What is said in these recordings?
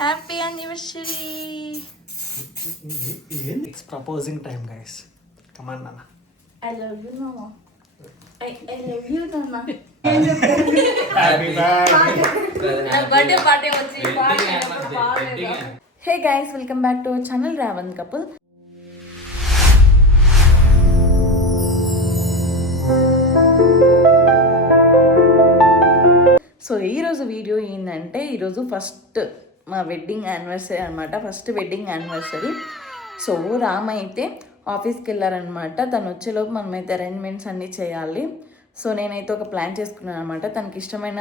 Happy anniversary. It's proposing time, guys. Come on, Nana. I love you, Mama. I love you, Nana. Happy birthday. Birthday party వచ్చి hey guys, welcome back to our channel Ravan couple. So ఈరోజు video ఏంటంటే, ఈరోజు first మా wedding anniversary అనమాట. First wedding anniversary. So Ram అయితే ఆఫీస్కి వెళ్ళారనమాట. తను వచ్చేలోపు మనమైతే అరేంజ్మెంట్స్ అన్నీ చేయాలి. సో నేనైతే ఒక ప్లాన్ చేసుకున్నాను అనమాట. తనకి ఇష్టమైన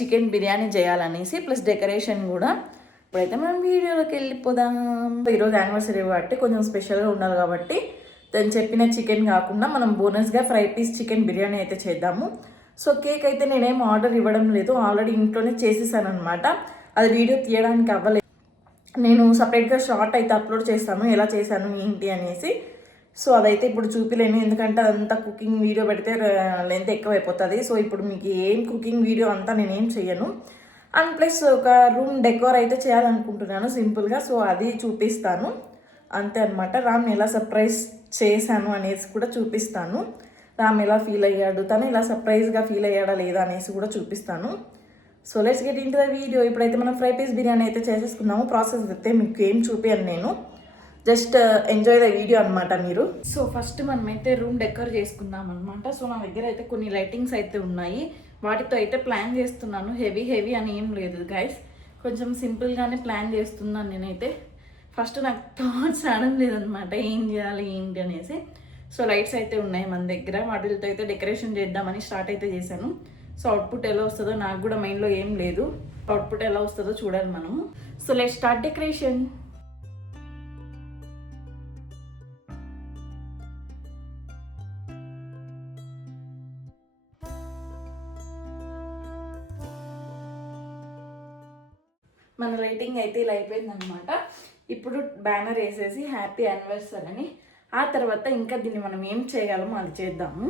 చికెన్ బిర్యానీ చేయాలనేసి, ప్లస్ డెకరేషన్ కూడా. ఇప్పుడైతే మనం వీడియోలోకి వెళ్ళిపోదాం. ఈరోజు యానివర్సరీ కాబట్టి కొంచెం స్పెషల్గా ఉండాలి కాబట్టి తను చెప్పిన చికెన్ కాకుండా మనం బోనస్గా ఫ్రై పీస్ చికెన్ బిర్యానీ అయితే చేద్దాము. సో కేక్ అయితే నేనేం ఆర్డర్ ఇవ్వడం లేదు, ఆల్రెడీ ఇంట్లోనే చేసేసాను అనమాట. అది వీడియో తీయడానికి అవ్వలేదు. నేను సపరేట్గా షార్ట్ అయితే అప్లోడ్ చేస్తాను ఎలా చేశాను ఏంటి అనేసి. సో అదైతే ఇప్పుడు చూపిలేను, ఎందుకంటే అదంతా కుకింగ్ వీడియో పెడితే లెంత్ ఎక్కువ అయిపోతుంది. సో ఇప్పుడు మీకు ఏం కుకింగ్ వీడియో అంతా నేనేం చేయను. అండ్ ప్లస్ ఒక రూమ్ డెకోర్ అయితే చేయాలనుకుంటున్నాను సింపుల్గా. సో అది చూపిస్తాను అంతే అనమాట. రామ్ని ఎలా సర్ప్రైజ్ చేశాను అనేసి కూడా చూపిస్తాను. రామ్ ఎలా ఫీల్ అయ్యాడు, తను ఇలా సర్ప్రైజ్గా ఫీల్ అయ్యాడా లేదా అనేసి కూడా చూపిస్తాను. So let's get in to the video. ఇప్పుడైతే మనం ఫ్రై పీస్ బిర్యానీ అయితే చేసేసుకున్నాము. ప్రాసెస్ అయితే మీకు ఏం చూపించాను నేను, జస్ట్ ఎంజాయ్ ద వీడియో అనమాట మీరు. సో ఫస్ట్ మనమైతే రూమ్ డెకర్ చేసుకుందాం అనమాట. సో నా దగ్గర అయితే కొన్ని లైటింగ్స్ అయితే ఉన్నాయి, వాటితో అయితే ప్లాన్ చేస్తున్నాను. హెవీ అని ఏం లేదు గైస్, కొంచెం సింపుల్గానే ప్లాన్ చేస్తున్నాను నేనైతే. ఫస్ట్ నాకు థాట్స్ రావడం లేదనమాట, ఏం చేయాలి ఏంటి అనేసి. సో లైట్స్ అయితే ఉన్నాయి మన దగ్గర, వాటితో అయితే డెకరేషన్ చేద్దామని స్టార్ట్ అయితే చేశాను. సో అవుట్పుట్ ఎలా వస్తుందో నాకు కూడా మైండ్లో ఏం లేదు, అవుట్పుట్ ఎలా వస్తుందో చూడాలి మనము. So let start decoration. మన లైటింగ్ అయితే ఇలా అయిపోయిందనమాట. ఇప్పుడు బ్యానర్ వేసేసి హ్యాపీ యానివర్సరీ అని, ఆ తర్వాత ఇంకా దీన్ని మనం ఏం చేయగలమో అది చేద్దాము.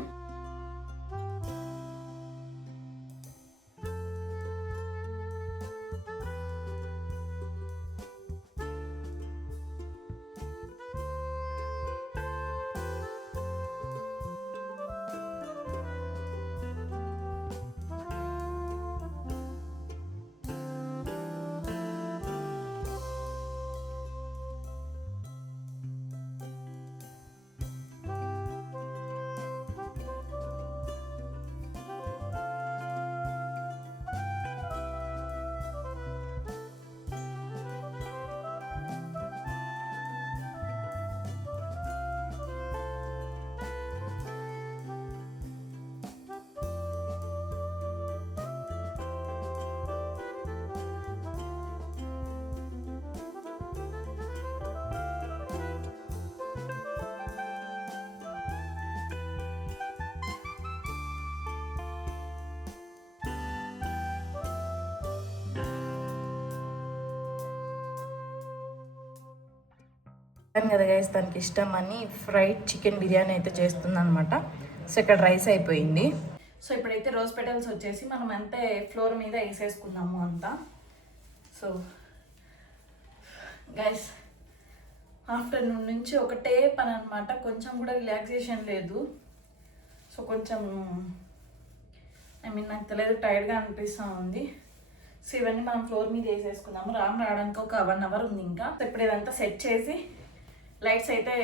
కదా గైస్, తనకి ఇష్టం అని ఫ్రైడ్ చికెన్ బిర్యానీ అయితే చేస్తుంది అనమాట. సో ఇక్కడ రైస్ అయిపోయింది. సో ఇప్పుడైతే రోజ్ పెటల్స్ వచ్చేసి మనం అంతే ఫ్లోర్ మీద వేసేసుకుందాము అంతా. సో గైస్, ఆఫ్టర్నూన్ నుంచి ఒకటే పని అనమాట, కొంచెం కూడా రిలాక్సేషన్ లేదు. సో కొంచెం నాకు తెలియదు, టైర్డ్గా అనిపిస్తూ ఉంది. సో ఇవన్నీ మనం ఫ్లోర్ మీద వేసేసుకుందాము. రామ్ రావడానికి ఒక 1 hour ఉంది ఇంకా. సో ఇప్పుడు ఇదంతా సెట్ చేసి లైట్స్ అయితే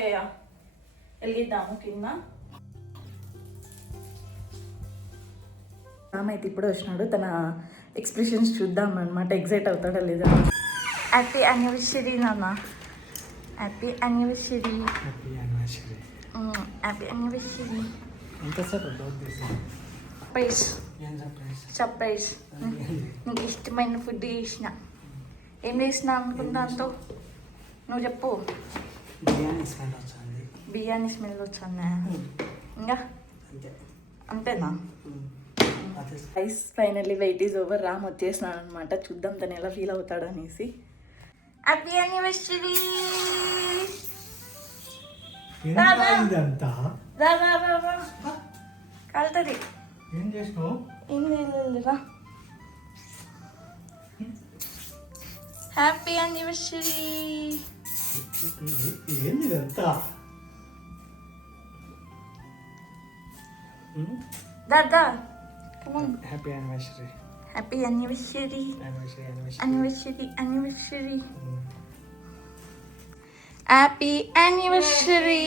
వెలిగిద్దాము కింద. రామ్ అయితే ఇప్పుడు వచ్చినాడు, తన ఎక్స్ప్రెషన్స్ చూద్దాం అనమాట, ఎగ్జైట్ అవుతాడా లేదా. హ్యాపీ యానివర్సరీ నాన్న, happy anniversary, happy anniversary, happy anniversary. Surprise నీకు ఇష్టమైన ఫుడ్ చేసిన. ఏం చేసినా అనుకుంటాంతో నువ్వు చెప్పు. బిర్యానీ స్మెల్ వచ్చిందా? ఇంకా అంతేనా? Rice finally wait is over. Ram వచ్చేసినాడు అనమాట, చూద్దాం తను ఎలా ఫీల్ అవుతాడు అనేసి. Happy anniversary. కాలుతుంది. ఏం చేయలేదురా. Happy anniversary. ఏంది ఇదంతా? దాదా come on. Happy anniversary. Happy anniversary. Anniversary anniversary. Anniversary anniversary. Happy anniversary.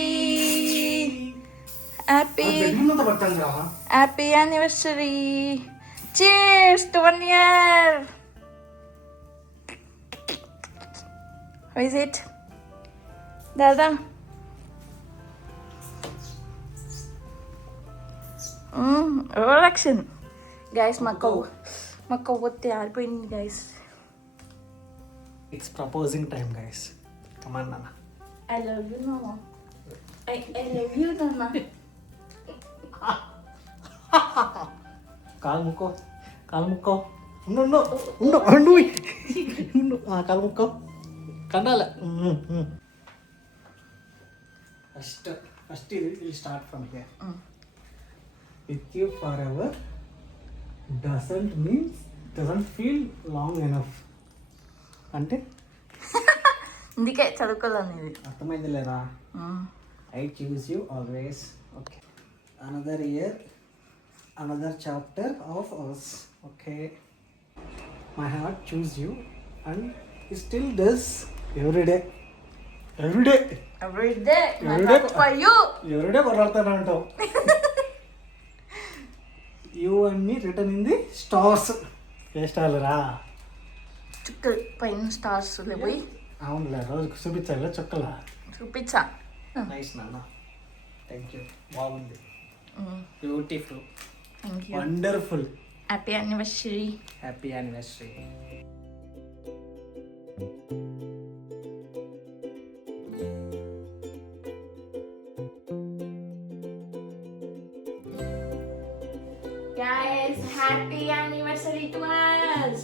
Happy బెడ్రూమ్లో పట్టంగా. Happy anniversary. cheers to 1 year. How is it? Dada. Relaxing. Guys, మా కొవ్వొత్తి ఆరిపోయింది guys. It's proposing time, guys. Come on, Nana. I love you, Mama. I love you, Nana. కాలు ముక్కో, కాలు ముక్కో. ఉండు కాలు ముక్కో. కండాల. First ఇది start from here. With you for ever doesn't feel long enough అంటే ఇందుకే చదువుకోదాన్ని ఇది. అర్థమైంది లేదా? I choose you always. Okay, another year, another chapter of us. Okay, my heart choose you and it still does every day Every day, my heart for you. every day కొట్లాడుతూనే ఉంటావు. You and me written in the stars. ఏ స్టార్లు రా? చుక్కలు పైన stars పోయి అవునులే, రోజుకు చూపించాలి చుక్కలా. చూపించా. నైస్ నాన్న, థ్యాంక్ యూ. బాగుంది, beautiful, thank you. Wonderful. Happy anniversary. Happy anniversary. Guys, happy anniversary to us.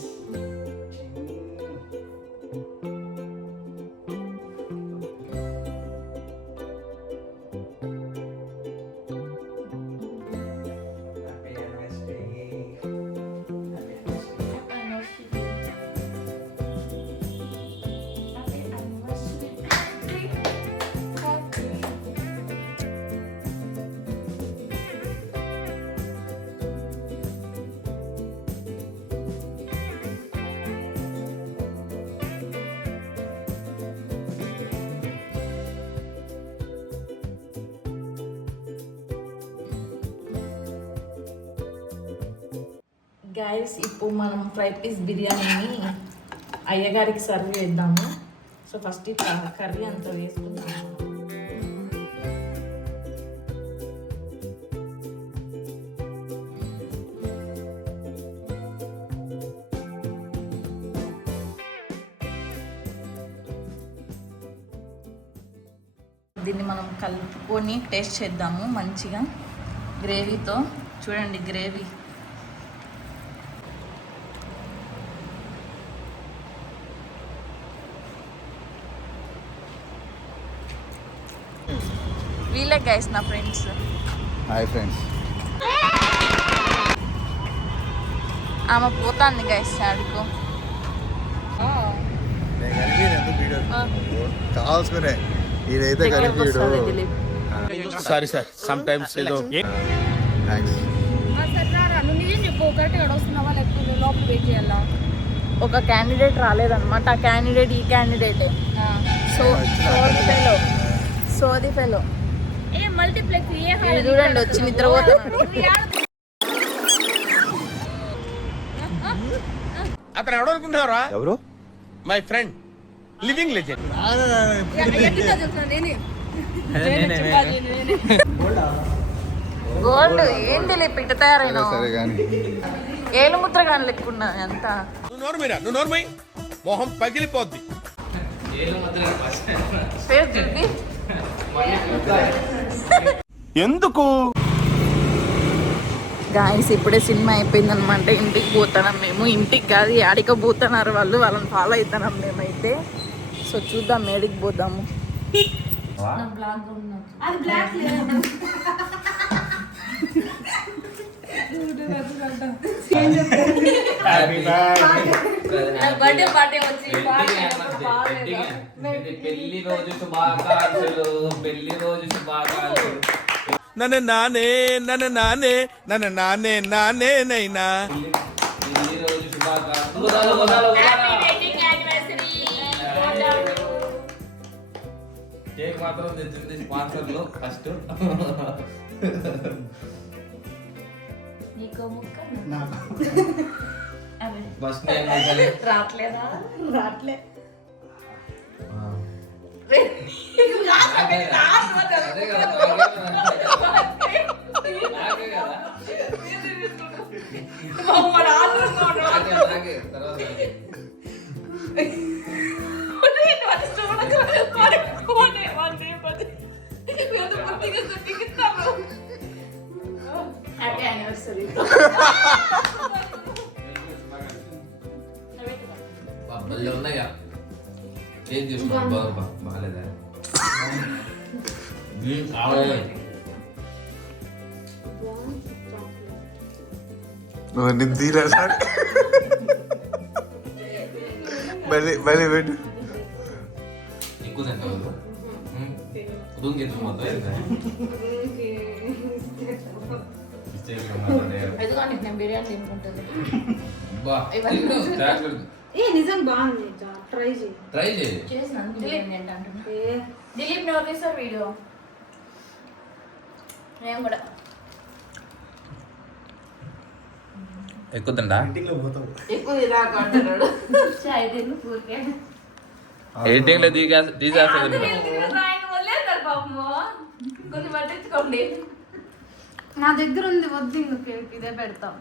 Guys, ఇప్పుడు మనం ఫ్రై పీస్ బిర్యానీని అయ్యగారికి సర్వ్ చేద్దాము. సో ఫస్ట్ ఇట్లా కర్రీ అంతా వేసుకుందాము. దీన్ని మనం కలుపుకొని టేస్ట్ చేద్దాము మంచిగా గ్రేవీతో. చూడండి గ్రేవీ. వీళ్ళే గైస్ నా ఫ్రెండ్స్. Hi friends. ఆమె పోతాంది గైస్ ఆడుకో. కావాల్సుకునే ఇదైతే సారీ సార్, సమ్ టైమ్స్ ఏదో థ్యాంక్స్. ఒక క్యాండిడేట్ రాలేదన్నమాట. ఆ క్యాండిడేట్ ఈ క్యాండిడేటే. సోది ఫెలో చూడండి వచ్చి నిద్రపోతున్నాడు. అతను ఎవడు అనుకుంటున్నారా? ఎవరు? My friend, living legend. Gold ఏం తెలియదు పిట్ట తయారైన సరే కానీ ఏలు ముద్ర కానీ లెక్కున్నా ఎంత. నువ్వు నోర్మై మొహం పగిలిపోద్ది. ఫేస్ చూపి ఎందుకు? గాయస్ ఇప్పుడే సినిమా అయిపోయింది అనమాట. ఇంటికి పోతున్నాం మేము. ఇంటికి కాదు, ఆడికి పోతున్నారు వాళ్ళు. వాళ్ళని ఫాలో అవుతున్నాం మేమైతే. సో చూద్దాం ఏడికి పోదాము. బర్త్డే పార్టీ వచ్చి పెళ్లి రోజు శుభాకాంక్షలు, పెళ్లి రోజు శుభాకాంక్షలు. నన్ను నానే నైనా పెళ్లి రోజు శుభాకాంక్షలు. వదలు, వదలు, వదలు. కేక్ మాత్రం తెచ్చింది స్పాన్సర్లు ఫస్ట్. నీకో ముక్క నాకు ఫస్ట్ నేను అసలే. రావట్లేదా? రావట్లే. అదే కదా, నాకే కదా. నాకే, తర్వాత నాకే. Happy anniversary. బబ్బల్లో ఉన్నాయా? ఏం చూస్తున్నావు? బాగాలేదా? నేను తీరా సార్ మళ్ళీ పెట్టు ఎక్కువ తింటావు రూమ్ కి మొత్తం ఎదుగుని నేను బిర్యానీ తినుకుంటుంది. నిజం బాగుంది, ట్రై చేయి. ట్రై చేయి. చేసినాను బిర్యానీ అంటే అంటున్నా. దిలీప్ నోటీస్ సార్ వీడియో నేను కూడా ఎక్కువ తింటా. ఇంటిలో పోతావు. ఎక్కువ తిరాక అంటున్నాడు. చాయ్ తిను ఊరికే. ఎడిటింగ్ లో తీసేస్తుంది. ఆయన వదిలేస్తారు పాపము. కొంచెం పట్టించుకోండి. నా దగ్గర ఉంది, వద్దు ఇంక కేక్ ఇదే పెడతాం.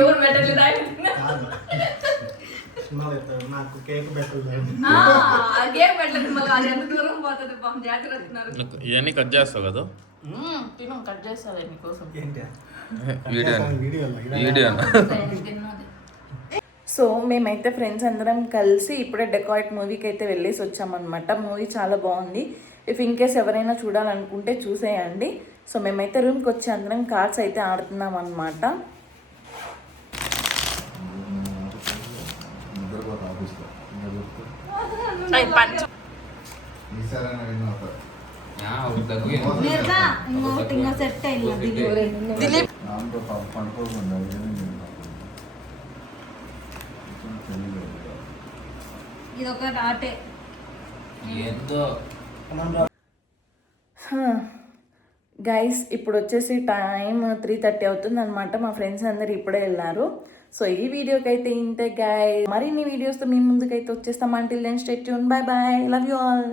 ఎవరు పెట్టలేదు ఆయన. కాదు. సినిమా పెడతాడు, నాకు కేక్ పెట్టలేదు. గేమ్ పెట్టలేదు మళ్ళీ అది ఎంత దూరం పోతుంది పాపం జాగ్రత్తన్నారు. ఇవన్నీ కట్ చేస్తావు కదా తిను కట్ చేస్తావే నీకోసం. ఏంటి వీడియో తిన్నది. సో మేమైతే ఫ్రెండ్స్ అందరం కలిసి ఇప్పుడే డెకాయిట్ మూవీకి అయితే వెళ్ళేసి వచ్చామన్నమాట. మూవీ చాలా బాగుంది. ఇఫ్ ఇన్ కేస్ ఎవరైనా చూడాలనుకుంటే చూసేయండి. సో మేమైతే రూమ్కి వచ్చి అందరం కార్డ్స్ అయితే ఆడుతున్నాం అనమాట. ఇంకా సెట్ అయింది. ఇది ఒక ఆటే. ఏందో గైస్ ఇప్పుడు వచ్చేసి టైం 3:30 అవుతుంది అనమాట. మా ఫ్రెండ్స్ అందరు ఇప్పుడే వెళ్ళారు. సో ఈ వీడియోకి అయితే ఇంతే గైస్. మరిన్ని వీడియోస్తో మీ ముందుకైతే వచ్చేస్తాం. Until then stay tune. Bye bye. Love you all.